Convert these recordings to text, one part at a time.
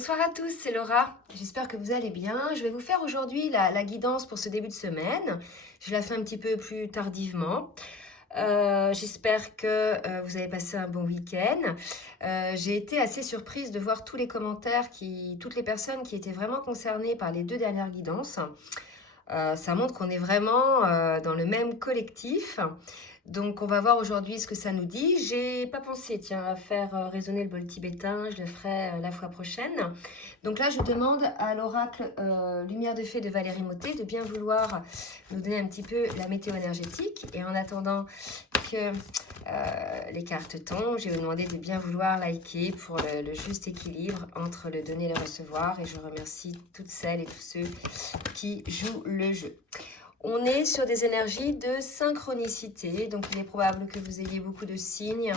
Bonsoir à tous, c'est Laura. J'espère que vous allez bien. Je vais vous faire aujourd'hui la guidance pour ce début de semaine. Je la fais un petit peu plus tardivement. J'espère que vous avez passé un bon week-end. J'ai été assez surprise de voir tous les commentaires, toutes les personnes qui étaient vraiment concernées par les 2 dernières guidances. Ça montre qu'on est vraiment dans le même collectif. Donc, on va voir aujourd'hui ce que ça nous dit. J'ai pas pensé, tiens, à faire résonner le bol tibétain. Je le ferai la fois prochaine. Donc là, je demande à l'oracle Lumière de Fée de Valérie Mottet de bien vouloir nous donner un petit peu la météo énergétique. Et en attendant que les cartes tombent, je vais vous demander de bien vouloir liker pour le juste équilibre entre le donner et le recevoir. Et je remercie toutes celles et tous ceux qui jouent le jeu. On est sur des énergies de synchronicité, donc il est probable que vous ayez beaucoup de signes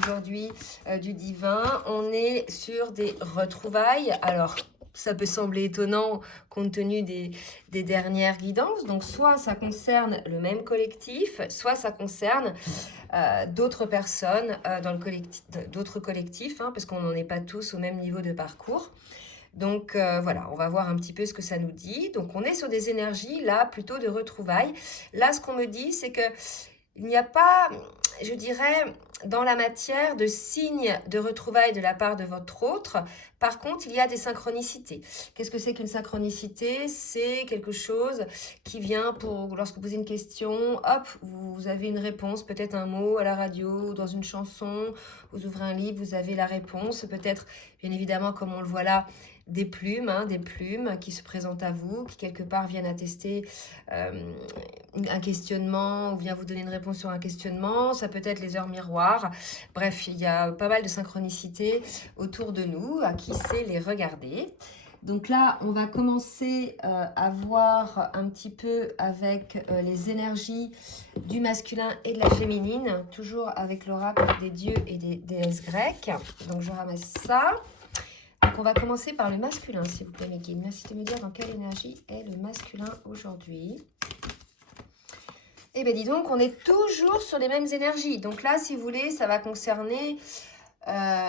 aujourd'hui du divin. On est sur des retrouvailles. Alors, ça peut sembler étonnant compte tenu des dernières guidances. Donc, soit ça concerne le même collectif, soit ça concerne d'autres personnes dans le collectif, d'autres collectifs, parce qu'on n'en est pas tous au même niveau de parcours. Donc voilà, on va voir un petit peu ce que ça nous dit. Donc on est sur des énergies là plutôt de retrouvailles. Là, ce qu'on me dit, c'est que il n'y a pas, je dirais, dans la matière de signes de retrouvailles de la part de votre autre. Par contre, il y a des synchronicités. Qu'est-ce que c'est qu'une synchronicité? C'est quelque chose qui vient pour, lorsque vous posez une question, hop, vous avez une réponse, peut-être un mot à la radio, ou dans une chanson, vous ouvrez un livre, vous avez la réponse. Peut-être, bien évidemment, comme on le voit là, des plumes qui se présentent à vous, qui quelque part viennent attester un questionnement ou vient vous donner une réponse sur un questionnement. Ça peut être les heures miroirs. Bref, il y a pas mal de synchronicité autour de nous, à qui sait les regarder. Donc là, on va commencer à voir un petit peu avec les énergies du masculin et de la féminine, toujours avec l'oracle des dieux et des déesses grecques. Donc je ramasse ça. Donc on va commencer par le masculin, s'il vous plaît, mes guides. Merci de me dire dans quelle énergie est le masculin aujourd'hui. Eh bien, dis donc, on est toujours sur les mêmes énergies. Donc là, si vous voulez, ça va concerner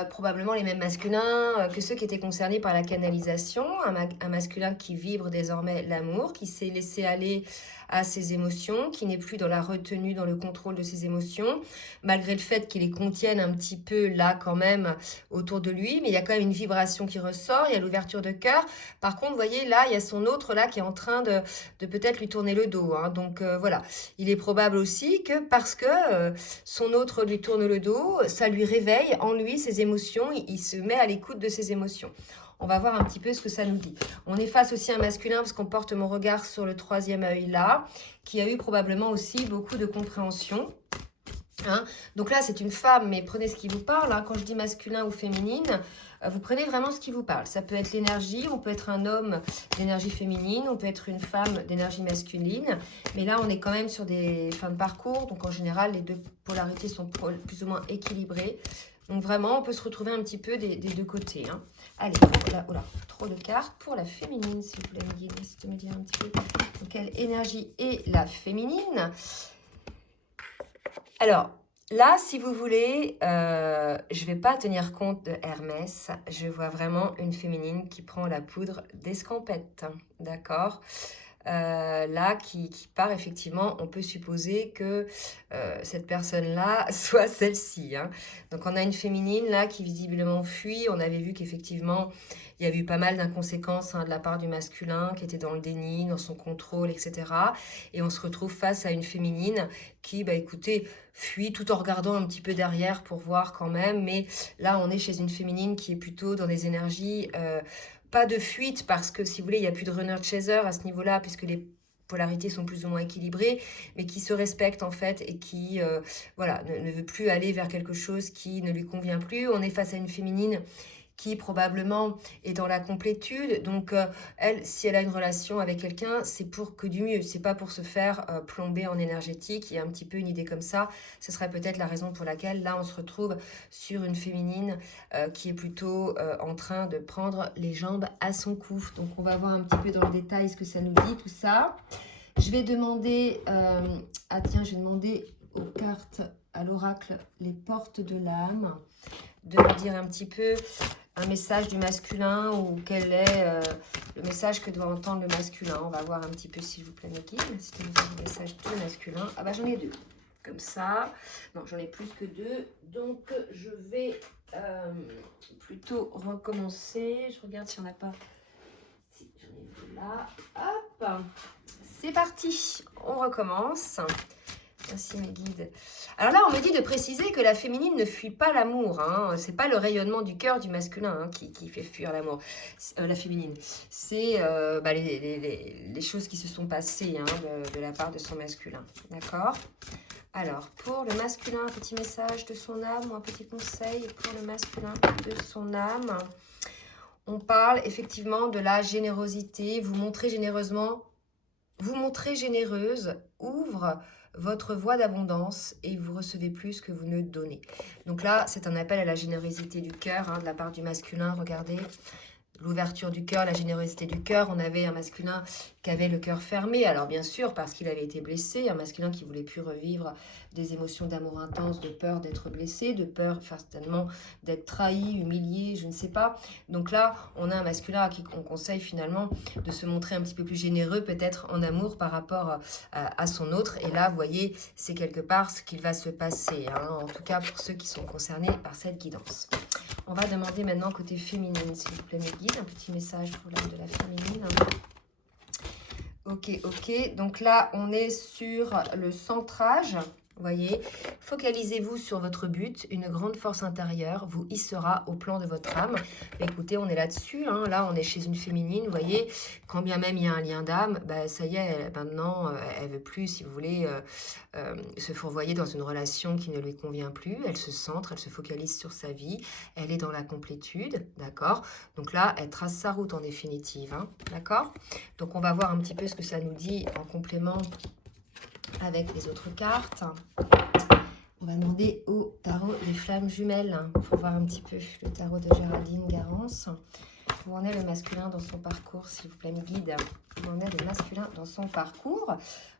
probablement les mêmes masculins que ceux qui étaient concernés par la canalisation. Un masculin qui vibre désormais l'amour, qui s'est laissé aller à ses émotions, qui n'est plus dans la retenue, dans le contrôle de ses émotions, malgré le fait qu'il les contienne un petit peu là quand même autour de lui, mais il y a quand même une vibration qui ressort, il y a l'ouverture de cœur. Par contre, vous voyez, là, il y a son autre là qui est en train de peut-être lui tourner le dos. Donc voilà, il est probable aussi que parce que son autre lui tourne le dos, ça lui réveille en lui ses émotions, il se met à l'écoute de ses émotions. On va voir un petit peu ce que ça nous dit. On est face aussi à un masculin parce qu'on porte mon regard sur le 3e œil là, qui a eu probablement aussi beaucoup de compréhension. Donc là, c'est une femme, mais prenez ce qui vous parle. Quand je dis masculin ou féminine, vous prenez vraiment ce qui vous parle. Ça peut être l'énergie, on peut être un homme d'énergie féminine, on peut être une femme d'énergie masculine. Mais là, on est quand même sur des fins de parcours. Donc en général, les deux polarités sont plus ou moins équilibrées. Donc vraiment, on peut se retrouver un petit peu des deux côtés. Allez, voilà, trop de cartes pour la féminine, s'il vous plaît, me dire un petit peu dans quelle énergie est la féminine. Alors, là, si vous voulez, je ne vais pas tenir compte de Hermès. Je vois vraiment une féminine qui prend la poudre d'escampette, d'accord ? Là, qui part effectivement, on peut supposer que cette personne-là soit celle-ci. Donc, on a une féminine là qui visiblement fuit. On avait vu qu'effectivement, il y avait eu pas mal d'inconséquences de la part du masculin qui était dans le déni, dans son contrôle, etc. Et on se retrouve face à une féminine qui, écoutez, fuit tout en regardant un petit peu derrière pour voir quand même. Mais là, on est chez une féminine qui est plutôt dans des énergies... pas de fuite parce que, si vous voulez, il n'y a plus de runner chaser à ce niveau-là puisque les polarités sont plus ou moins équilibrées, mais qui se respecte en fait et qui ne veut plus aller vers quelque chose qui ne lui convient plus. On est face à une féminine qui probablement est dans la complétude. Donc, elle, si elle a une relation avec quelqu'un, c'est pour que du mieux. C'est pas pour se faire plomber en énergétique. Il y a un petit peu une idée comme ça. Ce serait peut-être la raison pour laquelle, là, on se retrouve sur une féminine qui est plutôt en train de prendre les jambes à son cou. Donc, on va voir un petit peu dans le détail ce que ça nous dit, tout ça. Je vais demander... je vais demander aux cartes, à l'oracle, les portes de l'âme, de me dire un petit peu un message du masculin ou quel est le message que doit entendre le masculin. On va voir un petit peu, s'il vous plaît, mes guides. Si vous avez un message du masculin. Ah bah j'en ai deux. Comme ça. Non, j'en ai plus que deux. Donc, je vais plutôt recommencer. Je regarde si on n'a pas... Si, j'en ai deux là. Hop. C'est parti. On recommence. Merci mes guides. Alors là, on me dit de préciser que la féminine ne fuit pas l'amour. Hein. Ce n'est pas le rayonnement du cœur du masculin hein, qui fait fuir l'amour, la féminine. C'est les choses qui se sont passées hein, de la part de son masculin. D'accord? Alors, pour le masculin, un petit message de son âme ou un petit conseil pour le masculin de son âme. On parle effectivement de la générosité. Vous montrez généreusement, vous montrez généreuse, ouvre votre voie d'abondance et vous recevez plus que vous ne donnez. Donc là, c'est un appel à la générosité du cœur hein, de la part du masculin. Regardez, l'ouverture du cœur, la générosité du cœur. On avait un masculin qui avait le cœur fermé. Alors bien sûr, parce qu'il avait été blessé, un masculin qui voulait plus revivre des émotions d'amour intense, de peur d'être blessé, de peur certainement d'être trahi, humilié, je ne sais pas. Donc là, on a un masculin à qui on conseille finalement de se montrer un petit peu plus généreux, peut-être en amour par rapport à son autre. Et là, vous voyez, c'est quelque part ce qu'il va se passer, hein, en tout cas pour ceux qui sont concernés par cette guidance. On va demander maintenant côté féminine, s'il vous plaît, mes guides, un petit message pour l'âme de la féminine. Ok, ok. Donc là, on est sur le centrage. Vous voyez, focalisez-vous sur votre but, une grande force intérieure vous hissera au plan de votre âme. Écoutez, on est là-dessus, hein. Là on est chez une féminine, vous voyez, quand bien même il y a un lien d'âme, bah, ça y est, maintenant elle veut plus, si vous voulez, se fourvoyer dans une relation qui ne lui convient plus. Elle se centre, elle se focalise sur sa vie, elle est dans la complétude, d'accord? Donc là, elle trace sa route en définitive, hein, d'accord? Donc on va voir un petit peu ce que ça nous dit en complément avec les autres cartes. On va demander au tarot des flammes jumelles pour voir un petit peu le tarot de Géraldine Garance. Où en est le masculin dans son parcours, s'il vous plaît, mes guides? Où en est le masculin dans son parcours?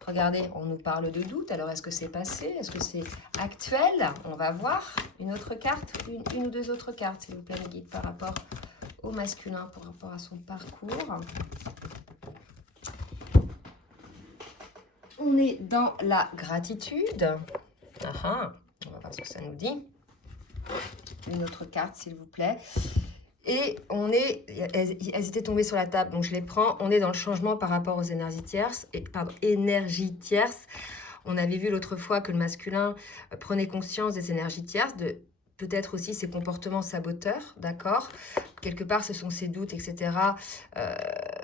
Regardez, on nous parle de doute. Alors, est-ce que c'est passé? Est-ce que c'est actuel? On va voir une autre carte, une ou deux autres cartes, s'il vous plaît, mes guides, par rapport au masculin, par rapport à son parcours. On est dans la gratitude. On va voir ce que ça nous dit. Une autre carte, s'il vous plaît. Et on est, elles étaient tombées sur la table, donc je les prends. On est dans le changement par rapport aux énergies tierces. Énergies tierces. On avait vu l'autre fois que le masculin prenait conscience des énergies tierces, de peut-être aussi ses comportements saboteurs, d'accord? Quelque part, ce sont ses doutes, etc.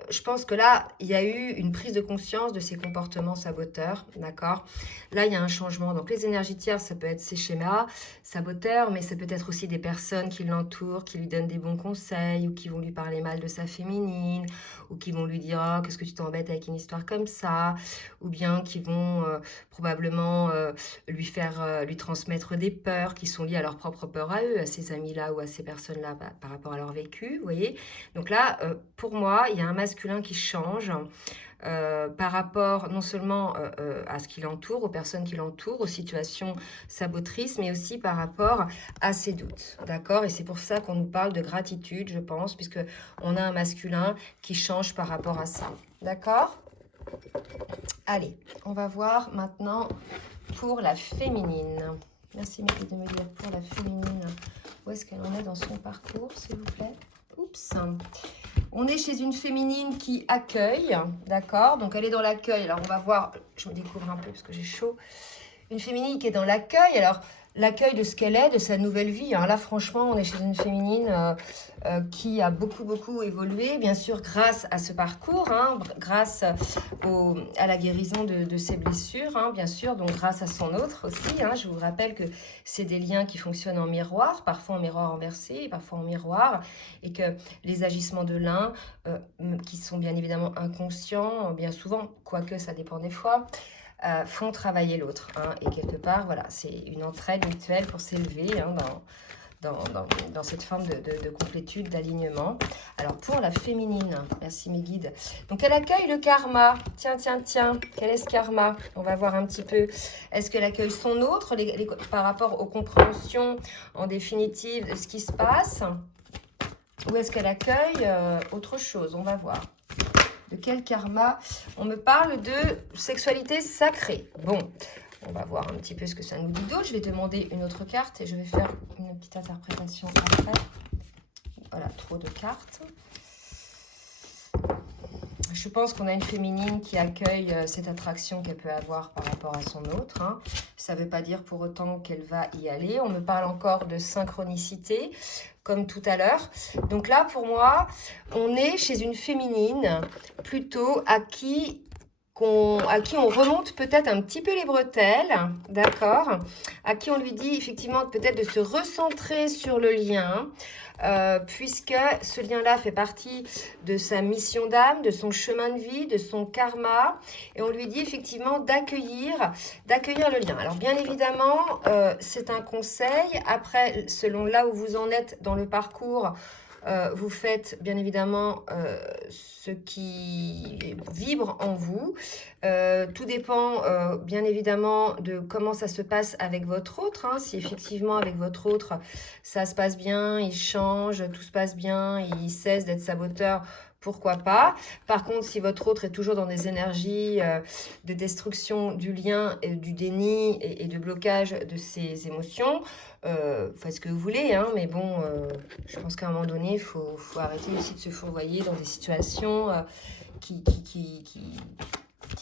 Je pense que là, il y a eu une prise de conscience de ses comportements saboteurs, d'accord? Là, il y a un changement. Donc, les énergies tierces, ça peut être ses schémas saboteurs, mais ça peut être aussi des personnes qui l'entourent, qui lui donnent des bons conseils, ou qui vont lui parler mal de sa féminine, ou qui vont lui dire « Oh, qu'est-ce que tu t'embêtes avec une histoire comme ça ?» ou bien qui vont probablement lui transmettre des peurs qui sont liées à leurs propres peurs à eux, à ces amis-là ou à ces personnes-là par rapport à leur vécu, vous voyez. Donc là, pour moi, il y a un masculin qui change par rapport non seulement à ce qui l'entoure, aux personnes qui l'entourent, aux situations sabotrices, mais aussi par rapport à ses doutes, d'accord? Et c'est pour ça qu'on nous parle de gratitude, je pense, puisque on a un masculin qui change par rapport à ça, d'accord? Allez, on va voir maintenant pour la féminine. Merci Mickey de me dire pour la féminine, où est-ce qu'elle en est dans son parcours, s'il vous plaît? Oups. On est chez une féminine qui accueille, d'accord? Donc elle est dans l'accueil. Alors on va voir, je me découvre un peu parce que j'ai chaud. Une féminine qui est dans l'accueil. Alors l'accueil de ce qu'elle est, de sa nouvelle vie. Hein. Là franchement, on est chez une féminine qui a beaucoup évolué, bien sûr grâce à ce parcours, hein, grâce à la guérison de ses blessures, hein, bien sûr, donc grâce à son autre aussi. Hein. Je vous rappelle que c'est des liens qui fonctionnent en miroir, parfois en miroir inversé, parfois en miroir, et que les agissements de l'un, qui sont bien évidemment inconscients, bien souvent, quoique ça dépend des fois, font travailler l'autre. Hein, et quelque part, voilà, c'est une entraide mutuelle pour s'élever hein, dans cette forme de complétude, d'alignement. Alors, pour la féminine, merci mes guides. Donc, elle accueille le karma. Tiens, quel est ce karma? On va voir un petit peu. Est-ce qu'elle accueille son autre par rapport aux compréhensions, en définitive, de ce qui se passe? Ou est-ce qu'elle accueille autre chose? On va voir. De quel karma? On me parle de sexualité sacrée. Bon, on va voir un petit peu ce que ça nous dit d'autre. Je vais demander une autre carte et je vais faire une petite interprétation après. Voilà, trop de cartes. Je pense qu'on a une féminine qui accueille cette attraction qu'elle peut avoir par rapport à son autre. Hein. Ça ne veut pas dire pour autant qu'elle va y aller. On me parle encore de synchronicité, comme tout à l'heure. Donc là, pour moi, on est chez une féminine plutôt à qui on remonte peut-être un petit peu les bretelles, d'accord? À qui on lui dit effectivement peut-être de se recentrer sur le lien, puisque ce lien-là fait partie de sa mission d'âme, de son chemin de vie, de son karma, et on lui dit effectivement d'accueillir le lien. Alors bien évidemment, c'est un conseil. Après, selon là où vous en êtes dans le parcours, vous faites bien évidemment ce qui vibre en vous. Tout dépend bien évidemment de comment ça se passe avec votre autre. Hein. Si effectivement avec votre autre ça se passe bien, il change, tout se passe bien, il cesse d'être saboteur, pourquoi pas. Par contre, si votre autre est toujours dans des énergies de destruction du lien, du déni et de blocage de ses émotions, faites ce que vous voulez, hein, mais bon, je pense qu'à un moment donné, il faut arrêter aussi de se fourvoyer dans des situations qui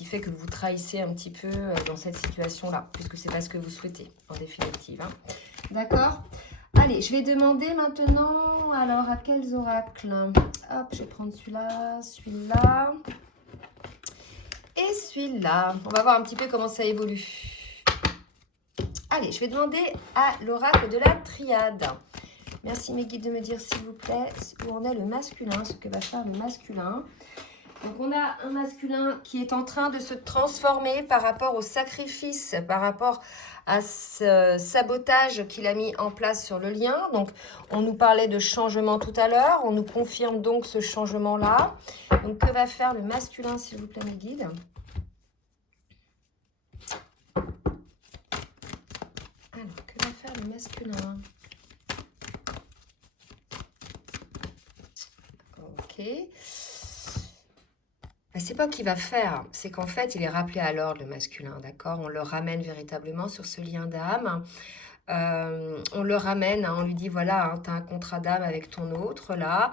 fait que vous trahissez un petit peu dans cette situation-là, puisque c'est pas ce que vous souhaitez, en définitive. Hein. D'accord ? Allez, je vais demander maintenant, alors, à quels oracles? Hop, je vais prendre celui-là, celui-là et celui-là. On va voir un petit peu comment ça évolue. Allez, je vais demander à l'oracle de la triade. Merci mes guides de me dire, s'il vous plaît, où en est le masculin, ce que va faire le masculin. Donc, on a un masculin qui est en train de se transformer par rapport au sacrifice, par rapport à ce sabotage qu'il a mis en place sur le lien. Donc, on nous parlait de changement tout à l'heure. On nous confirme donc ce changement-là. Donc, que va faire le masculin, s'il vous plaît, mes guides? Alors, que va faire le masculin? Ok. C'est pas qu'il va faire, c'est qu'en fait, il est rappelé à l'ordre, le masculin, d'accord? On le ramène véritablement sur ce lien d'âme. On le ramène, hein, on lui dit, voilà, hein, tu as un contrat d'âme avec ton autre, là.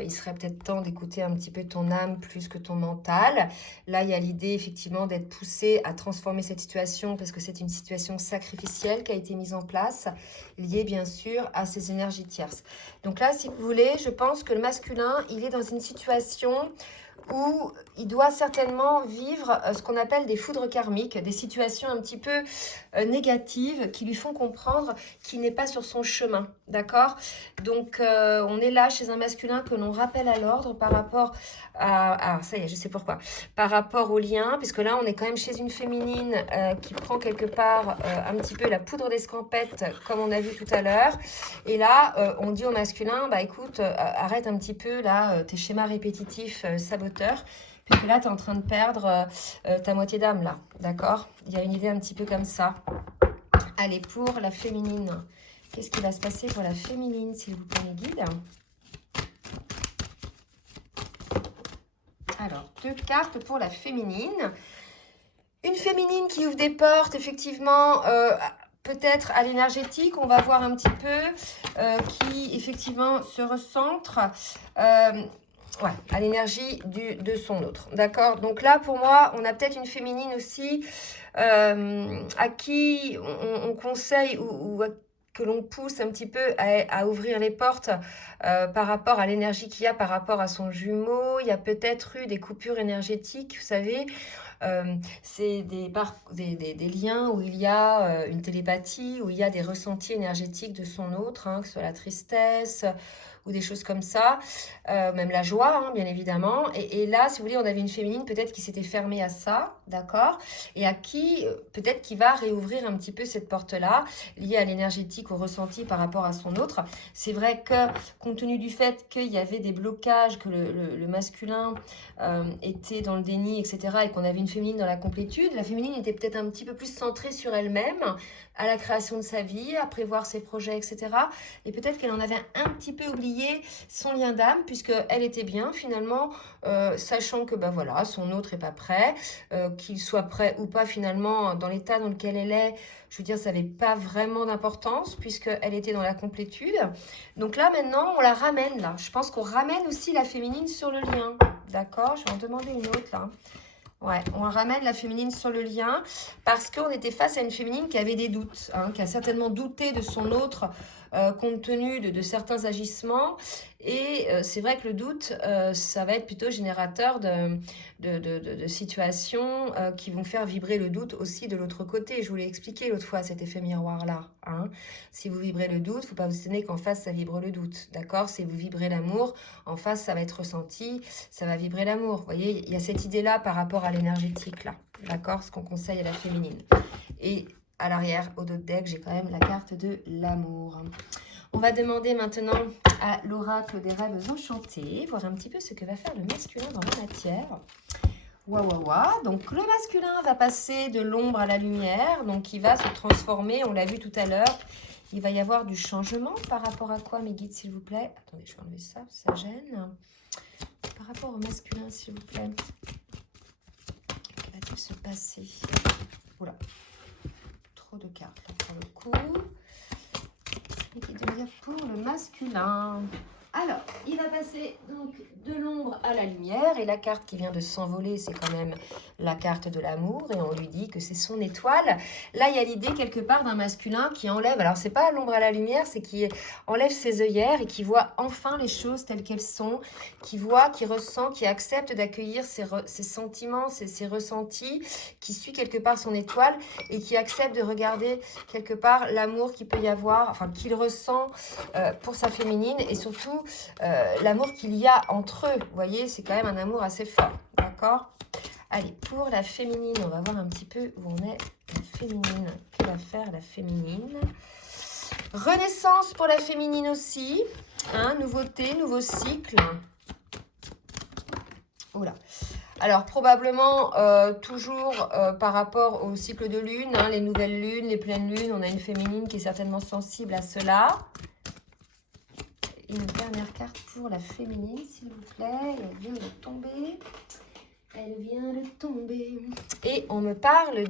Il serait peut-être temps d'écouter un petit peu ton âme plus que ton mental. Là, il y a l'idée, effectivement, d'être poussé à transformer cette situation parce que c'est une situation sacrificielle qui a été mise en place, liée, bien sûr, à ces énergies tierces. Donc là, si vous voulez, je pense que le masculin, il est dans une situation où il doit certainement vivre ce qu'on appelle des foudres karmiques, des situations un petit peu négatives qui lui font comprendre qu'il n'est pas sur son chemin, d'accord? Donc, on est là chez un masculin que l'on rappelle à l'ordre par rapport à... Ah, ça y est, je sais pourquoi. Par rapport au lien, puisque là, on est quand même chez une féminine qui prend quelque part un petit peu la poudre d'escampette, comme on a vu tout à l'heure. Et là, on dit au masculin, bah écoute, arrête un petit peu là tes schémas répétitifs saboteurs, puisque là, tu es en train de perdre ta moitié d'âme, là, d'accord? Il y a une idée un petit peu comme ça. Allez, pour la féminine, qu'est-ce qui va se passer pour la féminine, s'il vous plaît, mes guides? Alors, 2 cartes pour la féminine. Une féminine qui ouvre des portes, effectivement, peut-être à l'énergétique, on va voir un petit peu, qui, effectivement, se recentre... Ouais, à l'énergie de son autre, d'accord? Donc là, pour moi, on a peut-être une féminine aussi à qui on conseille ou que l'on pousse un petit peu à ouvrir les portes par rapport à l'énergie qu'il y a par rapport à son jumeau. Il y a peut-être eu des coupures énergétiques, vous savez. C'est des liens où il y a une télépathie, où il y a des ressentis énergétiques de son autre, hein, que ce soit la tristesse ou des choses comme ça, même la joie, hein, bien évidemment. Et là, si vous voulez, on avait une féminine peut-être qui s'était fermée à ça, d'accord? Et à qui, peut-être qui va réouvrir un petit peu cette porte-là, liée à l'énergétique, au ressenti par rapport à son autre. C'est vrai que, compte tenu du fait qu'il y avait des blocages, que le masculin était dans le déni, etc., et qu'on avait une féminine dans la complétude. La féminine était peut-être un petit peu plus centrée sur elle-même, à la création de sa vie, à prévoir ses projets, etc. Et peut-être qu'elle en avait un petit peu oublié son lien d'âme, puisqu'elle était bien finalement, sachant que ben voilà, son autre n'est pas prêt, qu'il soit prêt ou pas finalement dans l'état dans lequel elle est. Je veux dire, ça n'avait pas vraiment d'importance puisqu'elle était dans la complétude. Donc là, maintenant, on la ramène là. Je pense qu'on ramène aussi la féminine sur le lien. D'accord? Je vais en demander une autre là. Ouais, on ramène la féminine sur le lien parce qu'on était face à une féminine qui avait des doutes, hein, qui a certainement douté de son autre compte tenu de certains agissements. Et c'est vrai que le doute, ça va être plutôt générateur de situations qui vont faire vibrer le doute aussi de l'autre côté. Je vous l'ai expliqué l'autre fois, cet effet miroir-là. Hein. Si vous vibrez le doute, il ne faut pas vous étonner qu'en face, ça vibre le doute. D'accord? Si vous vibrez l'amour, en face, ça va être ressenti, ça va vibrer l'amour. Vous voyez, il y a cette idée-là par rapport à l'énergétique, là. D'accord? Ce qu'on conseille à la féminine. Et à l'arrière, au dos de deck, j'ai quand même la carte de l'amour. On va demander maintenant à l'oracle des rêves enchantés, voir un petit peu ce que va faire le masculin dans la matière. Waouh. Donc le masculin va passer de l'ombre à la lumière, donc il va se transformer, on l'a vu tout à l'heure. Il va y avoir du changement par rapport à quoi, mes guides, s'il vous plaît? Attendez, je vais enlever ça, ça gêne. Par rapport au masculin, s'il vous plaît. Que va-t-il se passer? Oula. De cartes pour le coup. Et de dire pour le masculin. Alors, il va passer donc de l'ombre à la lumière et la carte qui vient de s'envoler, c'est quand même la carte de l'amour et on lui dit que c'est son étoile. Là, il y a l'idée quelque part d'un masculin qui enlève, alors c'est pas l'ombre à la lumière, c'est qui enlève ses œillères et qui voit enfin les choses telles qu'elles sont, qui voit, qui ressent, qui accepte d'accueillir ses sentiments, ses ressentis, qui suit quelque part son étoile et qui accepte de regarder quelque part l'amour qu'il peut y avoir, enfin qu'il ressent pour sa féminine et surtout l'amour qu'il y a entre eux. Vous voyez, c'est quand même un amour assez fort. D'accord? Allez, pour la féminine, on va voir un petit peu où on est. La féminine, que va faire la féminine? Renaissance pour la féminine aussi. Hein, nouveauté, nouveau cycle. Oula. Alors, probablement, toujours par rapport au cycle de lune, hein, les nouvelles lunes, les pleines lunes, on a une féminine qui est certainement sensible à cela. Une dernière carte pour la féminine, s'il vous plaît. Elle vient de tomber. Elle vient de tomber. Et on me parle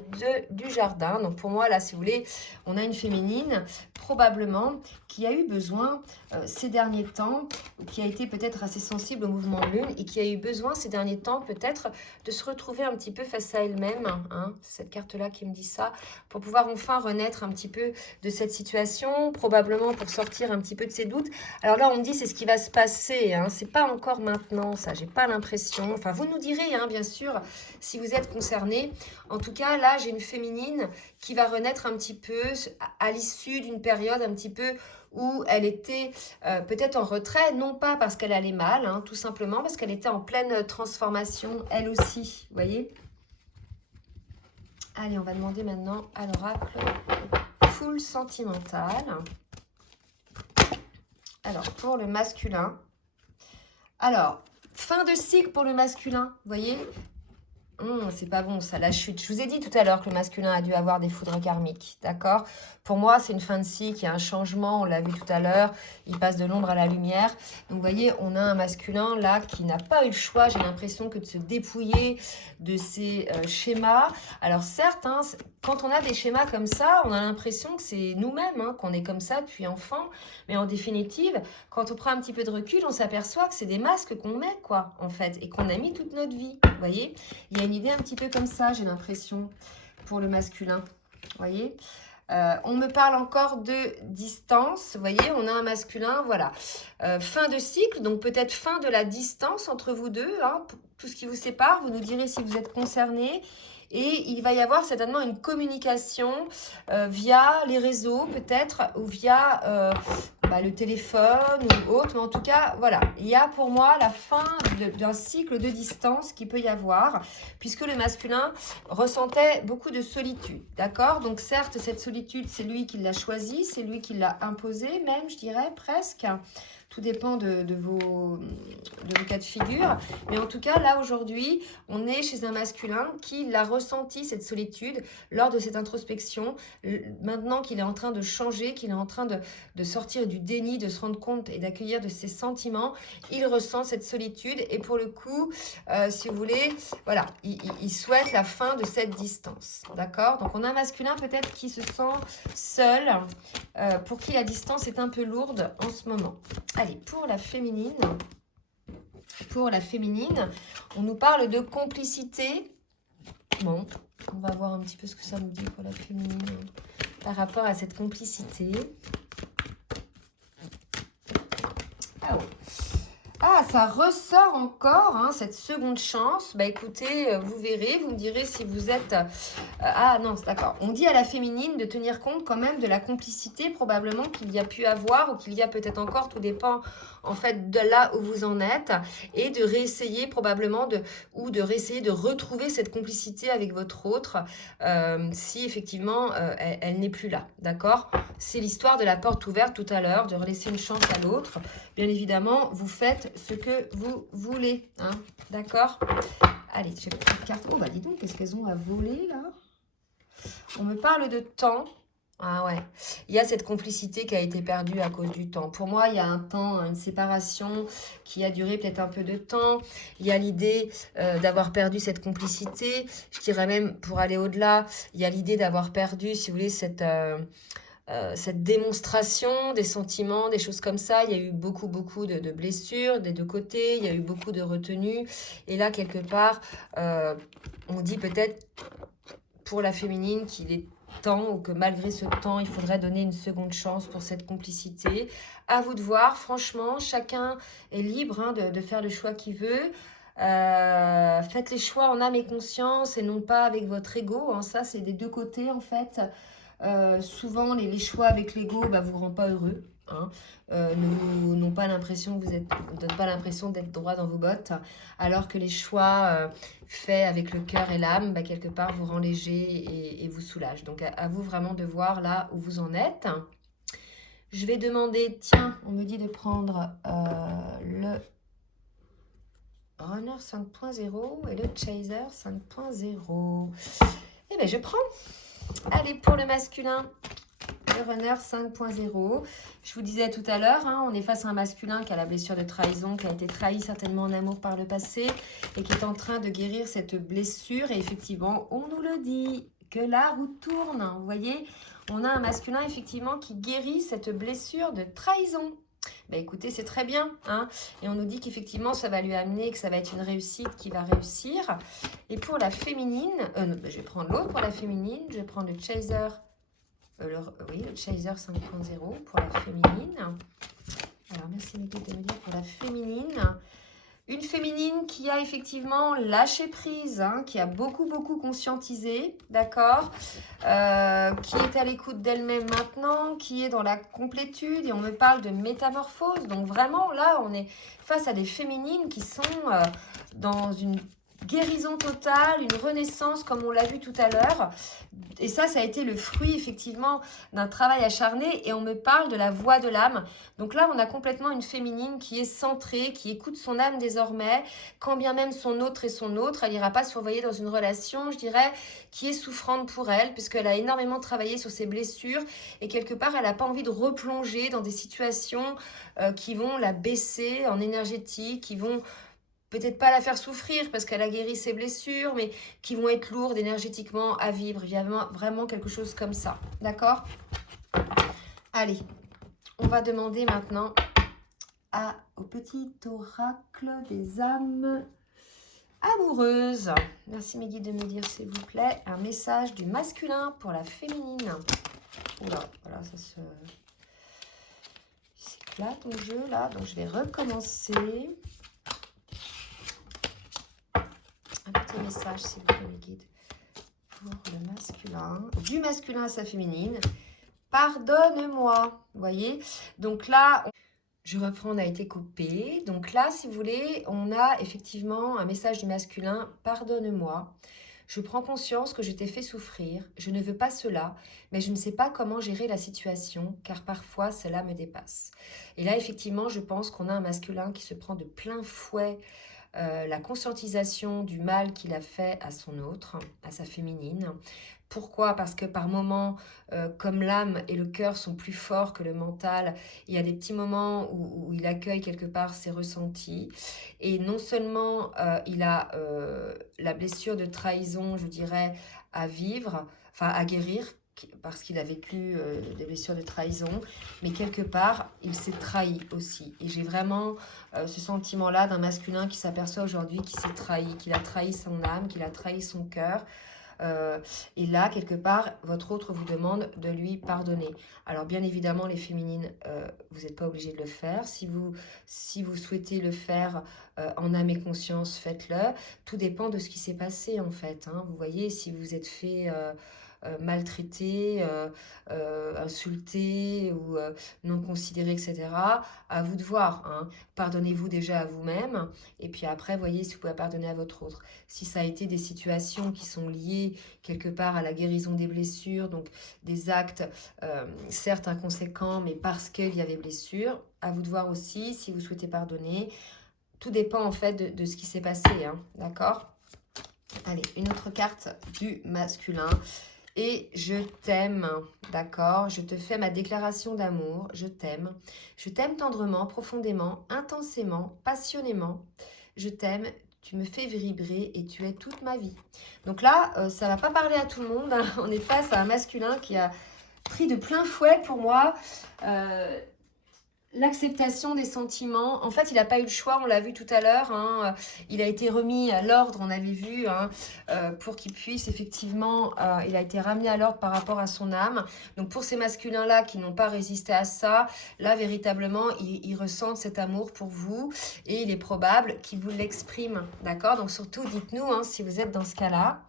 du jardin. Donc pour moi, là, si vous voulez, on a une féminine, probablement, qui a eu besoin ces derniers temps, qui a été peut-être assez sensible au mouvement de lune, et qui a eu besoin ces derniers temps, peut-être, de se retrouver un petit peu face à elle-même. Hein, cette carte-là qui me dit ça, pour pouvoir enfin renaître un petit peu de cette situation, probablement pour sortir un petit peu de ses doutes. Alors là, on me dit, c'est ce qui va se passer. Hein, c'est pas encore maintenant, ça, j'ai pas l'impression. Enfin, vous nous direz, hein, bien sûr, si vous êtes concerné. En tout cas, là, j'ai une féminine qui va renaître un petit peu à l'issue d'une période un petit peu où elle était peut-être en retrait, non pas parce qu'elle allait mal, hein, tout simplement parce qu'elle était en pleine transformation, elle aussi, vous voyez. Allez, on va demander maintenant à l'oracle full sentimental. Alors, pour le masculin. Alors, fin de cycle pour le masculin, vous voyez. C'est pas bon ça, la chute. Je vous ai dit tout à l'heure que le masculin a dû avoir des foudres karmiques, d'accord? Pour moi, c'est une fin de cycle, il y a un changement, on l'a vu tout à l'heure, il passe de l'ombre à la lumière. Donc, vous voyez, on a un masculin là qui n'a pas eu le choix, j'ai l'impression, que de se dépouiller de ces schémas. Alors certes, hein, quand on a des schémas comme ça, on a l'impression que c'est nous-mêmes, hein, qu'on est comme ça depuis enfant. Mais en définitive, quand on prend un petit peu de recul, on s'aperçoit que c'est des masques qu'on met, quoi, en fait, et qu'on a mis toute notre vie, vous voyez? Il y a une idée un petit peu comme ça, j'ai l'impression, pour le masculin, vous voyez? On me parle encore de distance, vous voyez, on a un masculin, voilà. Fin de cycle, donc peut-être fin de la distance entre vous deux, hein, tout ce qui vous sépare, vous nous direz si vous êtes concernés. Et il va y avoir certainement une communication via les réseaux peut-être, ou via le téléphone ou autre, mais en tout cas, voilà, il y a pour moi la fin d'un cycle de distance qui peut y avoir, puisque le masculin ressentait beaucoup de solitude, d'accord? Donc certes, cette solitude, c'est lui qui l'a choisie, c'est lui qui l'a imposée, même, je dirais, presque. Tout dépend de vos cas de figure. Mais en tout cas, là, aujourd'hui, on est chez un masculin qui l'a ressenti, cette solitude, lors de cette introspection. Maintenant qu'il est en train de changer, qu'il est en train de sortir du déni, de se rendre compte et d'accueillir de ses sentiments, il ressent cette solitude. Et pour le coup, si vous voulez, voilà, il souhaite la fin de cette distance. D'accord? Donc, on a un masculin peut-être qui se sent seul, pour qui la distance est un peu lourde en ce moment. Allez, pour la féminine, on nous parle de complicité. Bon, on va voir un petit peu ce que ça nous dit pour la féminine par rapport à cette complicité. Ah ouais. Ah, ça ressort encore, hein, cette seconde chance. Bah écoutez, vous verrez, vous me direz si vous êtes... ah non, c'est d'accord. On dit à la féminine de tenir compte quand même de la complicité probablement qu'il y a pu avoir ou qu'il y a peut-être encore, tout dépend en fait de là où vous en êtes, et de réessayer probablement de réessayer de retrouver cette complicité avec votre autre si effectivement elle n'est plus là, d'accord? C'est l'histoire de la porte ouverte tout à l'heure, de relaisser une chance à l'autre. Bien évidemment, vous faites ce que vous voulez, hein, d'accord? Allez, j'ai pris une carte. Oh, bah dis donc, qu'est-ce qu'elles ont à voler, là? On me parle de temps. Ah ouais, il y a cette complicité qui a été perdue à cause du temps. Pour moi, il y a un temps, une séparation qui a duré peut-être un peu de temps. Il y a l'idée d'avoir perdu cette complicité. Je dirais même, pour aller au-delà, il y a l'idée d'avoir perdu, si vous voulez, cette démonstration des sentiments, des choses comme ça. Il y a eu beaucoup de blessures des deux côtés. Il y a eu beaucoup de retenues. Et là, quelque part, on dit peut-être pour la féminine qu'il est temps, ou que malgré ce temps, il faudrait donner une seconde chance pour cette complicité. À vous de voir, franchement, chacun est libre, hein, de faire le choix qu'il veut. Faites les choix en âme et conscience et non pas avec votre ego, hein. Ça, c'est des deux côtés, en fait. Souvent, les choix avec l'ego vous rend pas heureux, hein. N'ont pas l'impression que vous donnent pas l'impression d'être droit dans vos bottes, alors que les choix faits avec le cœur et l'âme, quelque part, vous rend léger et vous soulage. Donc, à vous vraiment de voir là où vous en êtes. Je vais demander, tiens, on me dit de prendre le Runner 5.0 et le Chaser 5.0. Eh bien, je prends. Allez, pour le masculin, le Runner 5.0. Je vous disais tout à l'heure, hein, on est face à un masculin qui a la blessure de trahison, qui a été trahi certainement en amour par le passé et qui est en train de guérir cette blessure. Et effectivement, on nous le dit, que la roue tourne. Vous voyez, on a un masculin effectivement qui guérit cette blessure de trahison. Écoutez, c'est très bien, hein, et on nous dit qu'effectivement ça va lui amener, que ça va être une réussite, qu'il va réussir. Et pour la féminine, je vais prendre l'autre pour la féminine, je vais prendre le Chaser, le Chaser 5.0 pour la féminine. Alors merci Mickey de me dire pour la féminine. Une féminine qui a effectivement lâché prise, hein, qui a beaucoup conscientisé, d'accord, qui est à l'écoute d'elle-même maintenant, qui est dans la complétude, et on me parle de métamorphose. Donc vraiment, là, on est face à des féminines qui sont dans une guérison totale, une renaissance comme on l'a vu tout à l'heure. Et ça a été le fruit effectivement d'un travail acharné, et on me parle de la voix de l'âme. Donc là, on a complètement une féminine qui est centrée, qui écoute son âme désormais, quand bien même son autre est son autre. Elle n'ira pas surveiller dans une relation, je dirais, qui est souffrante pour elle, puisqu'elle a énormément travaillé sur ses blessures, et quelque part, elle n'a pas envie de replonger dans des situations qui vont la baisser en énergétique, qui vont peut-être pas la faire souffrir parce qu'elle a guéri ses blessures, mais qui vont être lourdes énergétiquement à vivre. Il y a vraiment quelque chose comme ça. D'accord? Allez, on va demander maintenant au petit oracle des âmes amoureuses. Merci mes guides de me dire, s'il vous plaît, un message du masculin pour la féminine. Oula, voilà, ça s'éclate mon jeu là. Donc je vais recommencer. Un petit message, s'il vous plaît, mes guides, pour le masculin, du masculin à sa féminine, pardonne-moi. Vous voyez? Donc là, je reprends, on a été coupé. Donc là, si vous voulez, on a effectivement un message du masculin, pardonne-moi. Je prends conscience que je t'ai fait souffrir, je ne veux pas cela, mais je ne sais pas comment gérer la situation, car parfois cela me dépasse. Et là, effectivement, je pense qu'on a un masculin qui se prend de plein fouet la conscientisation du mal qu'il a fait à son autre, à sa féminine. Pourquoi? Parce que par moments, comme l'âme et le cœur sont plus forts que le mental, il y a des petits moments où il accueille quelque part ses ressentis. Et non seulement il a la blessure de trahison, je dirais, à vivre, enfin à guérir, parce qu'il a vécu des blessures de trahison, mais quelque part, il s'est trahi aussi. Et j'ai vraiment ce sentiment-là d'un masculin qui s'aperçoit aujourd'hui qu'il s'est trahi, qu'il a trahi son âme, qu'il a trahi son cœur. Et là, quelque part, votre autre vous demande de lui pardonner. Alors, bien évidemment, les féminines, vous n'êtes pas obligés de le faire. Si vous souhaitez le faire en âme et conscience, faites-le. Tout dépend de ce qui s'est passé, en fait. Hein. Vous voyez, si vous êtes fait maltraité, insulté ou non considéré, etc. À vous de voir. Hein. Pardonnez-vous déjà à vous-même. Et puis après, voyez si vous pouvez pardonner à votre autre. Si ça a été des situations qui sont liées quelque part à la guérison des blessures, donc des actes certes inconséquents, mais parce qu'il y avait blessure, à vous de voir aussi si vous souhaitez pardonner. Tout dépend en fait de ce qui s'est passé, hein, d'accord? Allez, une autre carte du masculin. Et je t'aime, d'accord? Je te fais ma déclaration d'amour, je t'aime. Je t'aime tendrement, profondément, intensément, passionnément. Je t'aime, tu me fais vibrer et tu es toute ma vie. Donc là, ça ne va pas parler à tout le monde. Hein. On est face à un masculin qui a pris de plein fouet pour moi l'acceptation des sentiments. En fait, il n'a pas eu le choix, on l'a vu tout à l'heure. Hein. Il a été remis à l'ordre, on avait vu, hein, pour qu'il puisse effectivement... il a été ramené à l'ordre par rapport à son âme. Donc pour ces masculins-là qui n'ont pas résisté à ça, là, véritablement, ils ressentent cet amour pour vous. Et il est probable qu'ils vous l'expriment. D'accord? Donc surtout, dites-nous hein, si vous êtes dans ce cas-là.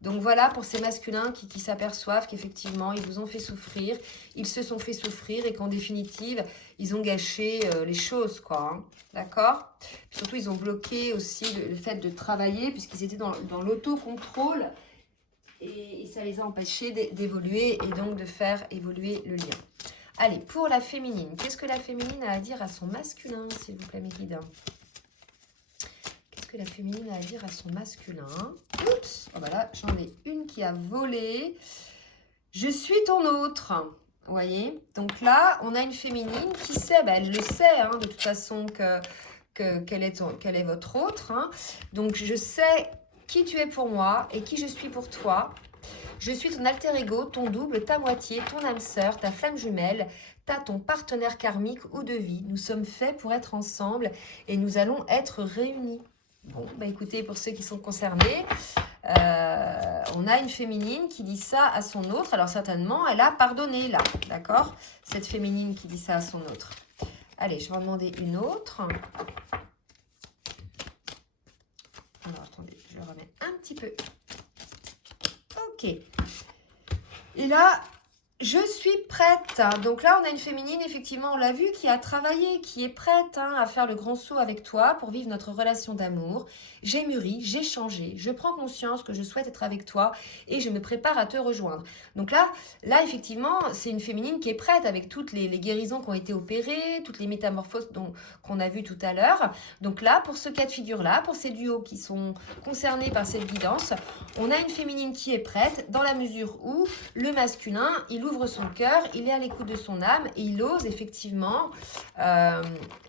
Donc voilà pour ces masculins qui s'aperçoivent qu'effectivement, ils vous ont fait souffrir, ils se sont fait souffrir et qu'en définitive, ils ont gâché les choses, quoi. Hein. D'accord? Surtout, ils ont bloqué aussi le fait de travailler puisqu'ils étaient dans l'autocontrôle et ça les a empêchés d'évoluer et donc de faire évoluer le lien. Allez, pour la féminine, qu'est-ce que la féminine a à dire à son masculin, s'il vous plaît, mes guides? Que la féminine a à dire à son masculin. Oups, oh bah là, j'en ai une qui a volé. Je suis ton autre. Vous voyez? Donc là, on a une féminine qui sait, bah, elle le sait, hein, de toute façon, quel est votre autre. Hein. Donc, je sais qui tu es pour moi et qui je suis pour toi. Je suis ton alter ego, ton double, ta moitié, ton âme sœur, ta flamme jumelle, ton partenaire karmique ou de vie. Nous sommes faits pour être ensemble et nous allons être réunis. Bon, bah écoutez, pour ceux qui sont concernés, on a une féminine qui dit ça à son autre. Alors certainement, elle a pardonné là, d'accord? Cette féminine qui dit ça à son autre. Allez, je vais en demander une autre. Alors, attendez, je remets un petit peu. Ok. Et là... Je suis prête. Donc là, on a une féminine, effectivement, on l'a vu, qui a travaillé, qui est prête hein, à faire le grand saut avec toi pour vivre notre relation d'amour. J'ai mûri, j'ai changé, je prends conscience que je souhaite être avec toi et je me prépare à te rejoindre. Donc là effectivement, c'est une féminine qui est prête avec toutes les guérisons qui ont été opérées, toutes les métamorphoses qu'on a vues tout à l'heure. Donc là, pour ce cas de figure-là, pour ces duos qui sont concernés par cette guidance, on a une féminine qui est prête dans la mesure où le masculin, il ouvre son cœur, il est à l'écoute de son âme et il ose effectivement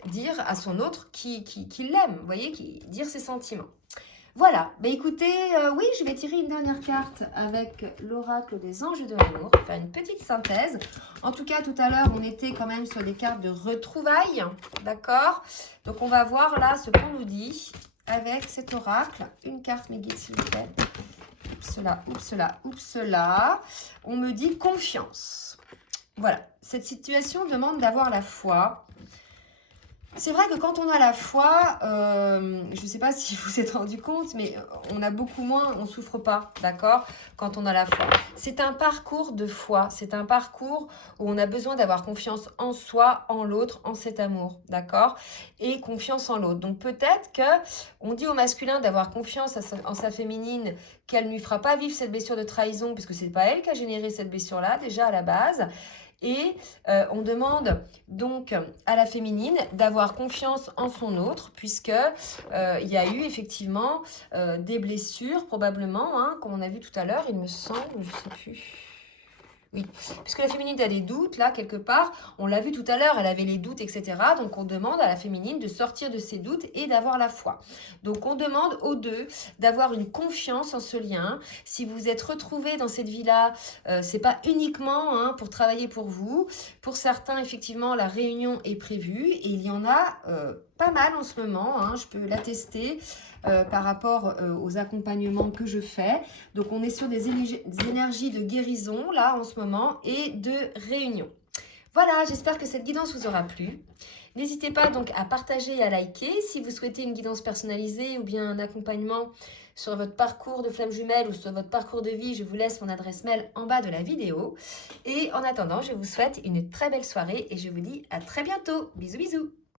dire à son autre qu'il l'aime, vous voyez, dire ses sentiments. Voilà, bah écoutez, oui, je vais tirer une dernière carte avec l'oracle des anges de l'amour, faire une petite synthèse. En tout cas, tout à l'heure, on était quand même sur des cartes de retrouvailles, d'accord? Donc, on va voir là ce qu'on nous dit avec cet oracle. Une carte, mes guides, s'il vous plaît. Oups là, oups là, oups là. On me dit confiance. Voilà, cette situation demande d'avoir la foi. C'est vrai que quand on a la foi, je ne sais pas si vous vous êtes rendu compte, mais on a beaucoup moins, on ne souffre pas, d'accord, quand on a la foi. C'est un parcours de foi, c'est un parcours où on a besoin d'avoir confiance en soi, en l'autre, en cet amour, d'accord, et confiance en l'autre. Donc peut-être que on dit au masculin d'avoir confiance en sa féminine, qu'elle ne lui fera pas vivre cette blessure de trahison, puisque c'est pas elle qui a généré cette blessure-là, déjà à la base. Et on demande donc à la féminine d'avoir confiance en son autre, puisque il y a eu effectivement des blessures, probablement, hein, comme on a vu tout à l'heure, il me semble, je ne sais plus. Oui, puisque la féminine a des doutes, là, quelque part, on l'a vu tout à l'heure, elle avait les doutes, etc. Donc, on demande à la féminine de sortir de ses doutes et d'avoir la foi. Donc, on demande aux deux d'avoir une confiance en ce lien. Si vous êtes retrouvés dans cette vie-là, c'est pas uniquement hein, pour travailler pour vous. Pour certains, effectivement, la réunion est prévue et il y en a pas mal en ce moment, hein, je peux l'attester par rapport aux accompagnements que je fais. Donc, on est sur des énergies de guérison, là, en ce moment, et de réunion. Voilà, j'espère que cette guidance vous aura plu. N'hésitez pas donc à partager et à liker. Si vous souhaitez une guidance personnalisée ou bien un accompagnement sur votre parcours de flamme jumelle ou sur votre parcours de vie, je vous laisse mon adresse mail en bas de la vidéo. Et en attendant, je vous souhaite une très belle soirée et je vous dis à très bientôt. Bisous, bisous.